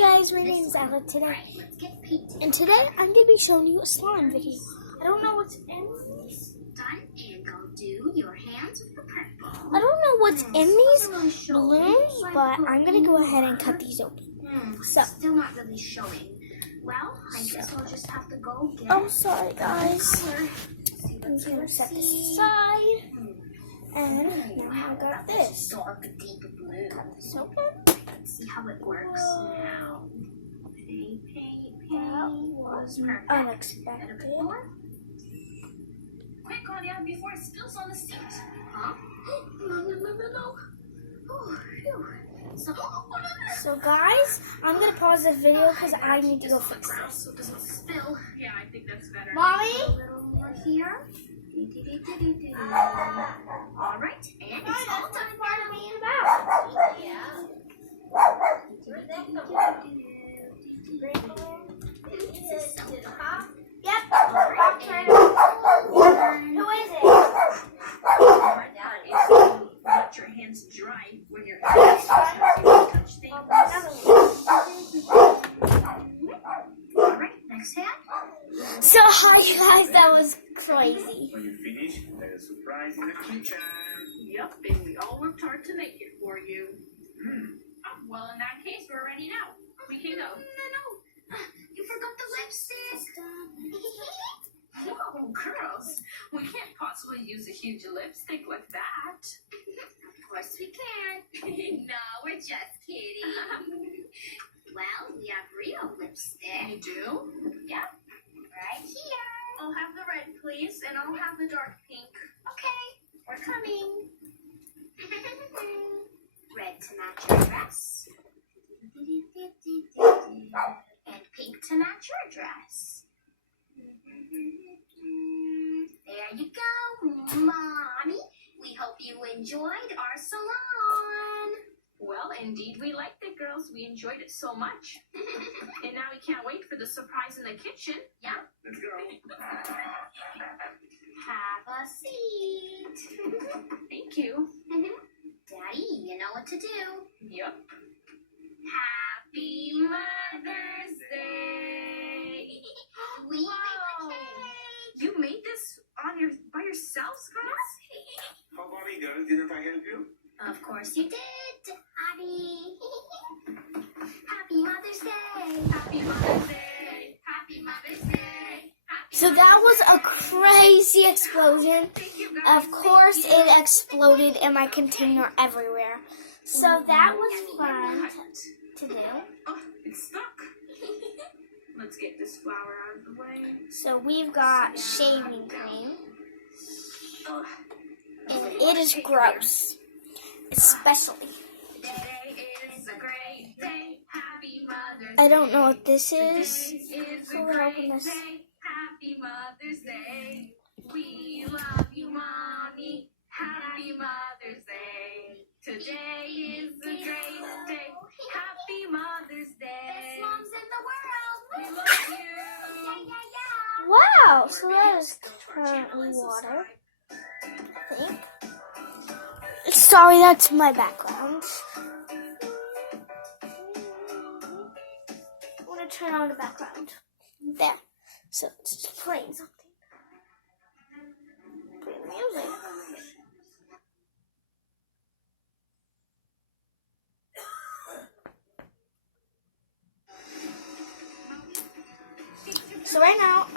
Hi guys, my name is Ella today, and today I'm going to be showing you a slime video. I don't know what's in these. I don't know what's in these balloons, but I'm going to go ahead and cut these open. So, still not really showing. Well, I guess I'll just have to go get. Oh, sorry guys. I'm just going to set this aside. And now I got this. Dark, deep blue. Cut this open. Let's see how it works now. Paint. That was unexpected. Quick, Claudia, before it spills on the seat. Huh? No. Oh, phew. So guys, I'm going to pause the video because I need to go fix this. So it doesn't spill. Yeah, I think that's better. Mommy? A little more here. All right, and it's all done. Yeah. Yep. Who is it? Let your hands dry when you're touch things. All right, next hand. So hi guys, that was crazy. When you finish, there's a surprise in the kitchen. Yep, and we all worked hard to make it for you. Oh, well, in that case, we're ready now. We can go. No. You forgot the lipstick. Whoa, girls, we can't possibly use a huge lipstick like that. Of course we can. No, we're just kidding. Well, we have real lipstick. You do? Yep, right here. I'll have the red, please, and I'll have the dark pink. Okay, we're coming. Red to match your dress. And pink to match your dress. There you go, Mommy. We hope you enjoyed our salon. Well, indeed, we liked it, girls. We enjoyed it so much. And now we can't wait for the surprise in the kitchen. Yeah. Let's go. Have a seat. Thank you. Daddy, you know what to do. Yep. Happy Mother's Day. We made the cake. You made this by yourselves, girls? How about me, girls? Didn't I help you? Of course you did, Abby. Happy Mother's Day. Happy Mother's Day. Happy Mother's Day. So that was a crazy explosion. Of course it exploded in my container everywhere. So that was fun to do. Oh, it's stuck. Let's get this flour out of the way. So we've got shaving cream. Ugh. And it is gross. Especially. Today is a great day. Happy Mother's I don't know what this Day. is. Today is So a we're great opening this. day. Happy Mother's Day. We love you, Mommy. Happy Mother's Day. Today is a great day. Happy Mother's Day. Best moms in the world. We love you. Yeah. Wow, so that is currently water. I think. Sorry, that's my background. I want to turn on the background. There. So it's just playing something. Playing music. So right now,